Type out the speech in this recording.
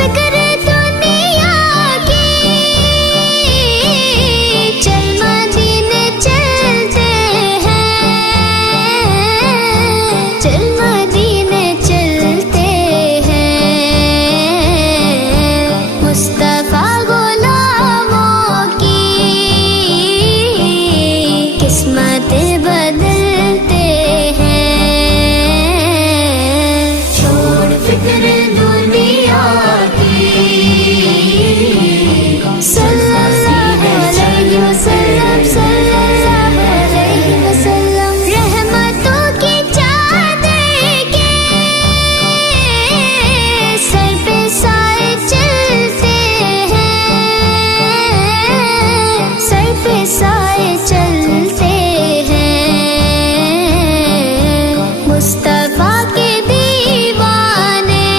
فکر دنیا کی، چل مدینے چلتے ہیں، چل مدینے چلتے ہیں، مصطفیٰ غلاموں کی قسمت بدلتے ہیں، چھوڑ فکر